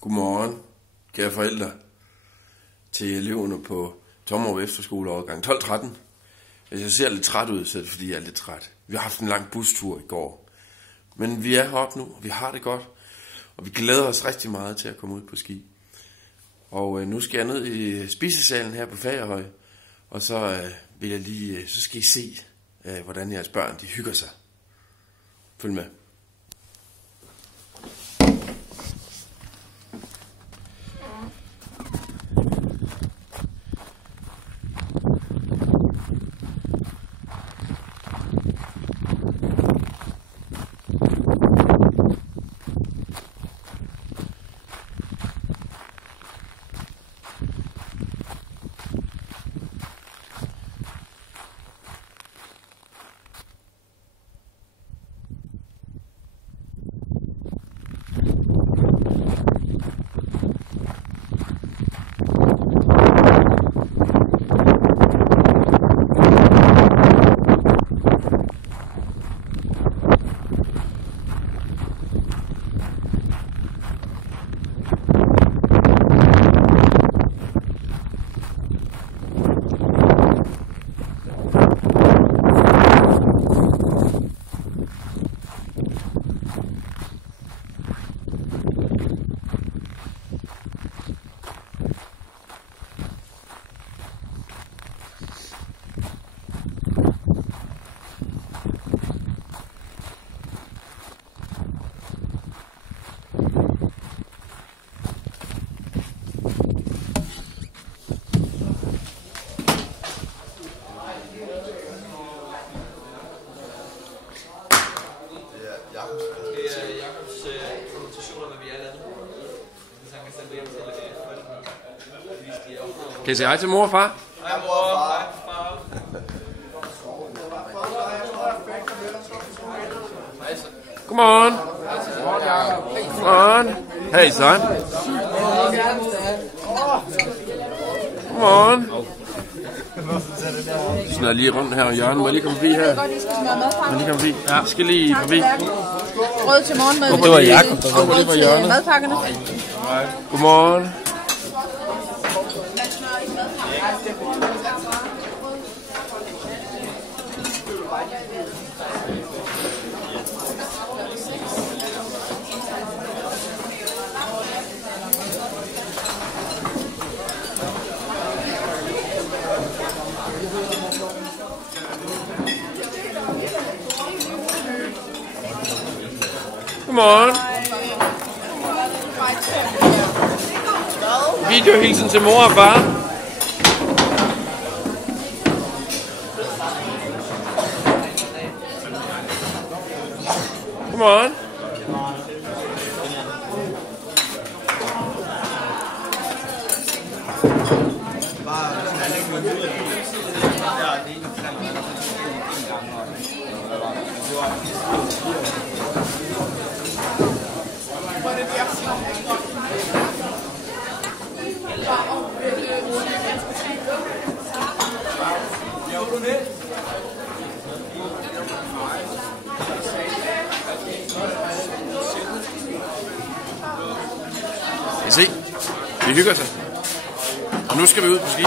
Godmorgen, kære forældre, til eleverne på Tommerup Efterskole årgang 12-13. Hvis jeg ser lidt træt ud, så er det fordi, jeg er lidt træt. Vi har haft en lang bustur i går. Men vi er heroppe nu, og vi har det godt. Og vi glæder os rigtig meget til at komme ud på ski. Og nu skal jeg ned i spisesalen her på Fagerhøj. Og så vil jeg lige, så skal I se, hvordan jeres børn de hygger sig. Følg med. Kan I sige hej til mor og far? Hej mor og far. Godmorgen. Godmorgen. Hej Søren. Godmorgen. Du snart lige rundt her, og Jørgen. Må jeg lige komme forbi her? Må jeg lige komme forbi? Ja, jeg skal lige forbi. Brød til morgenmad. Det var Jacob, der kommer lige fra hjørnet. Madpakkerne. Godmorgen. Godmorgen. Videohilsen til mor og far. Godmorgen. Se, vi hygger sig. Og nu skal vi ud på ski.